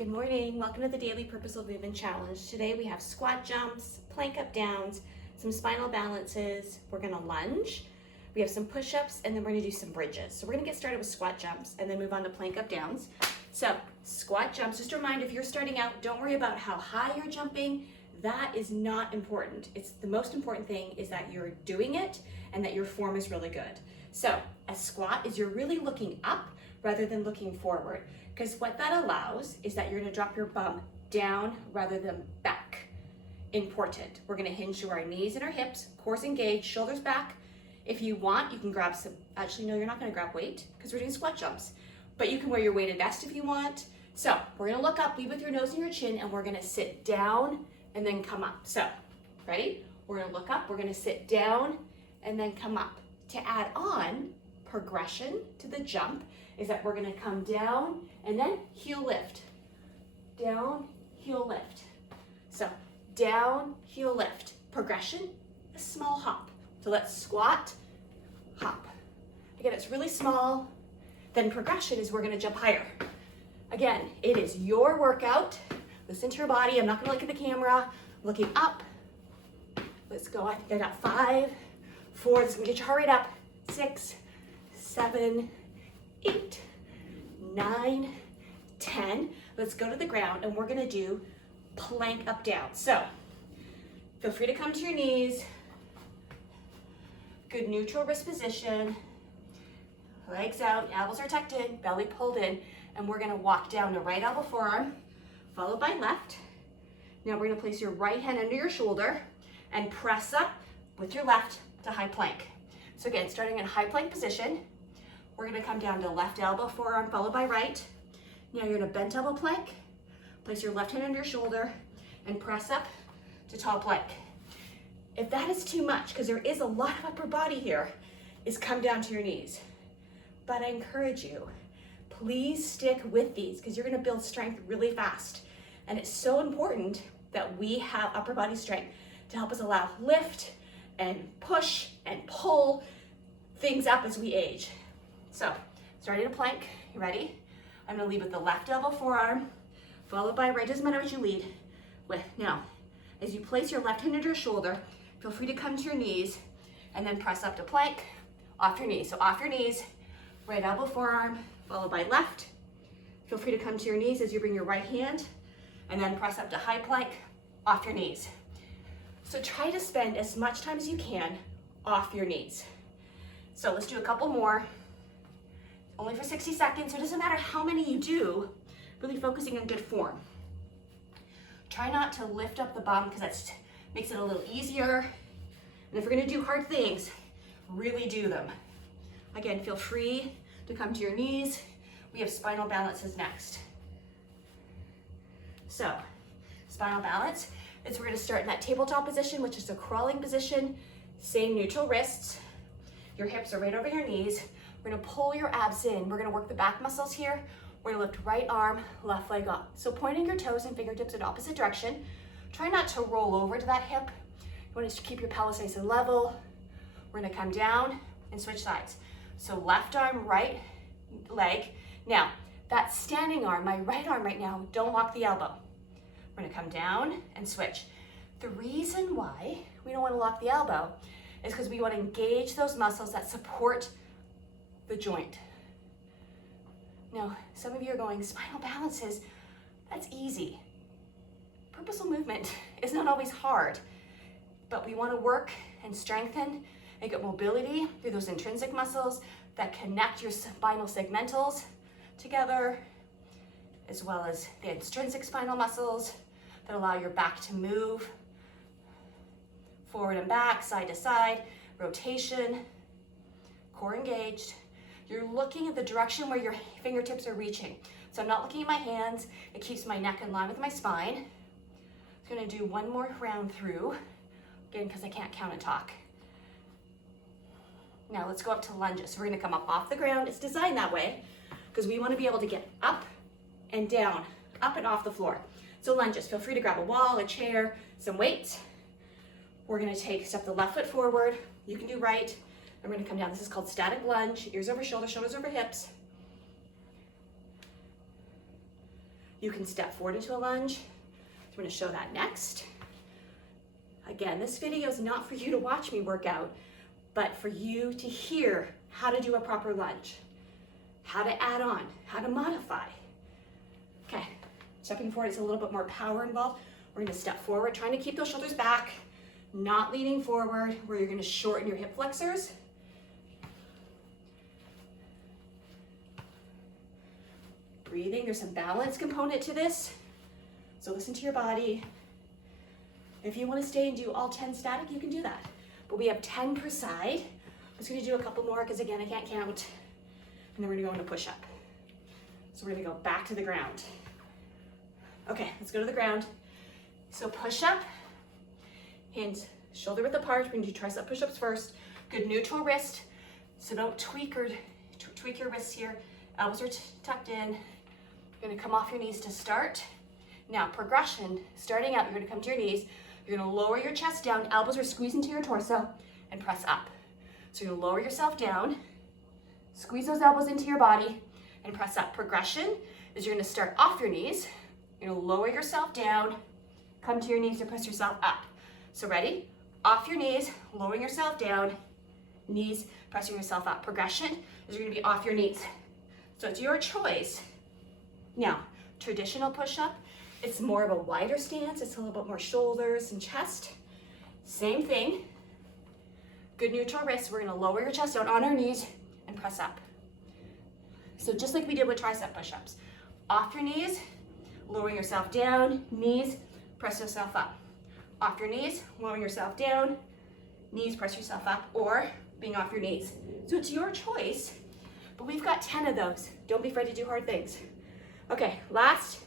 Good morning. Welcome to the Daily Purposeful Movement Challenge. Today we have squat jumps, plank up downs, some spinal balances. We're going to lunge. We have some push-ups, and then we're going to do some bridges. So we're going to get started with squat jumps and then move on to plank up downs. So squat jumps, just a reminder, if you're starting out, don't worry about how high you're jumping. That is not important. It's the most important thing is that you're doing it and that your form is really good. So a squat is you're really looking up rather than looking forward, because what that allows is that you're going to drop your bum down rather than back. Important. We're going to hinge to our knees and our hips, cores engaged, shoulders back. If you want, you can grab some, actually no, you're not going to grab weight because we're doing squat jumps, but you can wear your weighted vest if you want. So we're going to look up, lead with your nose and your chin, and we're going to sit down and then come up. So ready? We're going to look up, we're going to sit down and then come up. To add on progression to the jump is that we're going to come down and then heel lift. Down, heel lift. So down, heel lift. Progression, a small hop. So let's squat, hop. Again, it's really small. Then progression is we're going to jump higher. Again, it is your workout. Listen to your body. I'm not going to look at the camera. Looking up. Let's go. I think I got 5, 4. This is going to get your heart rate up. 6, 7, 8, 9, 10. Let's go to the ground and we're going to do plank up down. So feel free to come to your knees. Good neutral wrist position. Legs out, elbows are tucked in, belly pulled in, and we're going to walk down to right elbow forearm, followed by left. Now we're going to place your right hand under your shoulder and press up with your left to high plank. So again, starting in high plank position, we're going to come down to left elbow forearm, followed by right. Now you're in a bent elbow plank. Place your left hand under your shoulder and press up to tall plank. If that is too much, because there is a lot of upper body here, is come down to your knees. But I encourage you, please stick with these because you're going to build strength really fast. And it's so important that we have upper body strength to help us allow lift and push and pull things up as we age. So starting to plank, you ready? I'm going to lead with the left elbow forearm, followed by right. Doesn't matter what you lead with. Now, as you place your left hand under your shoulder, feel free to come to your knees and then press up to plank, off your knees. So off your knees, right elbow forearm, followed by left. Feel free to come to your knees as you bring your right hand and then press up to high plank, off your knees. So try to spend as much time as you can off your knees. So let's do a couple more. Only for 60 seconds, so it doesn't matter how many you do, really focusing on good form. Try not to lift up the bum because that makes it a little easier. And if you're gonna do hard things, really do them. Again, feel free to come to your knees. We have spinal balances next. So, spinal balance is we're gonna start in that tabletop position, which is a crawling position. Same neutral wrists. Your hips are right over your knees. We're gonna pull your abs in. We're gonna work the back muscles here. We're gonna lift right arm, left leg up. So pointing your toes and fingertips in opposite direction. Try not to roll over to that hip. You want to keep your pelvis nice and level. We're gonna come down and switch sides. So left arm, right leg. Now, that standing arm, my right arm right now, don't lock the elbow. We're gonna come down and switch. The reason why we don't wanna lock the elbow is because we wanna engage those muscles that support the joint. Now, some of you are going, spinal balances, that's easy. Purposeful movement is not always hard, but we wanna work and strengthen and get mobility through those intrinsic muscles that connect your spinal segmentals together, as well as the extrinsic spinal muscles that allow your back to move forward and back, side to side, rotation, core engaged. You're looking at the direction where your fingertips are reaching. So I'm not looking at my hands. It keeps my neck in line with my spine. I'm gonna do one more round through, again, because I can't count and talk. Now let's go up to lunges. So we're gonna come up off the ground. It's designed that way because we wanna be able to get up and down, up and off the floor. So lunges, feel free to grab a wall, a chair, some weights. We're gonna step the left foot forward. You can do right. And we're gonna come down. This is called static lunge. Ears over shoulders, shoulders over hips. You can step forward into a lunge. I'm going to show that next. Again, this video is not for you to watch me work out, but for you to hear how to do a proper lunge, how to add on, how to modify. Okay, stepping forward is a little bit more power involved. We're going to step forward, trying to keep those shoulders back, not leaning forward, where you're going to shorten your hip flexors. Breathing, there's some balance component to this. So listen to your body. If you want to stay and do all 10 static, you can do that. But we have 10 per side. I'm just going to do a couple more because again, I can't count. And then we're going to go into push-up. So we're going to go back to the ground. Okay, let's go to the ground. So push-up, hands shoulder width apart. We're going to do tricep push-ups first. Good neutral wrist. So don't tweak your wrists here. Elbows are tucked in. You're going to come off your knees to start. Now, progression, starting out, you're going to come to your knees. You're going to lower your chest down. Elbows are squeezed into your torso and press up. So you're going to lower yourself down, squeeze those elbows into your body, and press up. Progression is you're going to start off your knees. You're going to lower yourself down, come to your knees to press yourself up. So ready? Off your knees, lowering yourself down, knees, pressing yourself up. Progression is you're going to be off your knees. So it's your choice. Now, traditional push-up, it's more of a wider stance. It's a little bit more shoulders and chest. Same thing. Good neutral wrists. We're going to lower your chest down on our knees and press up. So just like we did with tricep push-ups. Off your knees, lowering yourself down, knees, press yourself up. Off your knees, lowering yourself down, knees, press yourself up, or being off your knees. So it's your choice, but we've got 10 of those. Don't be afraid to do hard things. Okay, last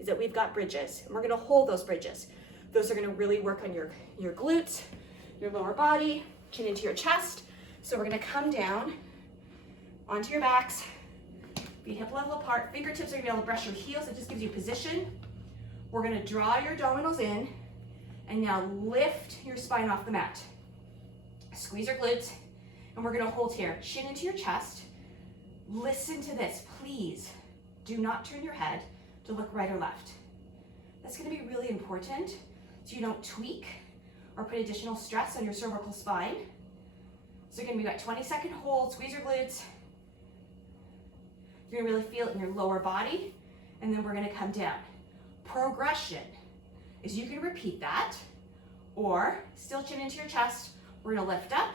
is that we've got bridges, and we're gonna hold those bridges. Those are gonna really work on your glutes, your lower body, chin into your chest. So we're gonna come down onto your backs, feet hip level apart, fingertips are gonna be able to brush your heels. It just gives you position. We're gonna draw your abdominals in, and now lift your spine off the mat. Squeeze your glutes, and we're gonna hold here, chin into your chest. Listen to this, please. Do not turn your head to look right or left. That's going to be really important so you don't tweak or put additional stress on your cervical spine. So you're going to be about 20-second hold, squeeze your glutes. You're going to really feel it in your lower body, and then we're going to come down. Progression is you can repeat that, or still chin into your chest. We're going to lift up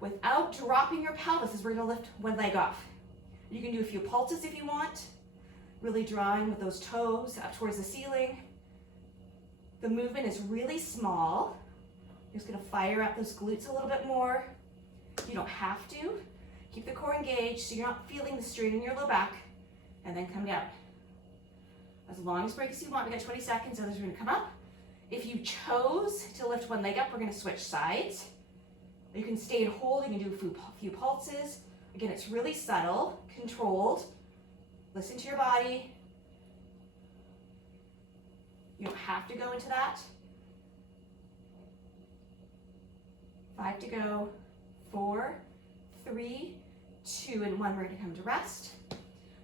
without dropping your pelvis as we're going to lift one leg off. You can do a few pulses if you want, really drawing with those toes up towards the ceiling. The movement is really small. You're just gonna fire up those glutes a little bit more. You don't have to. Keep the core engaged so you're not feeling the strain in your low back, and then come down. As long as break as you want, we got 20 seconds, others are gonna come up. If you chose to lift one leg up, we're gonna switch sides. You can stay and hold, you can do a few pulses. Again, it's really subtle, controlled. Listen to your body. You don't have to go into that. 5 to go, 4, 3, 2, and 1. We're gonna come to rest.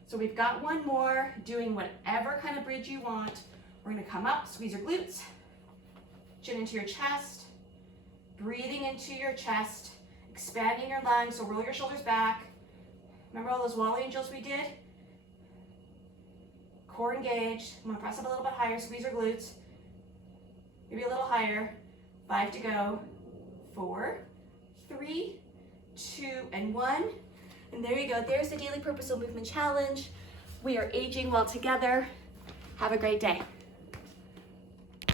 So we've got one more, doing whatever kind of bridge you want. We're gonna come up, squeeze your glutes, chin into your chest, breathing into your chest, expanding your lungs, so roll your shoulders back. Remember all those wall angels we did? Core engaged. I'm gonna press up a little bit higher, squeeze your glutes. Maybe a little higher. 5 to go. 4, 3, 2, and 1. And there you go. There's the Daily Purposeful Movement Challenge. We are aging well together. Have a great day.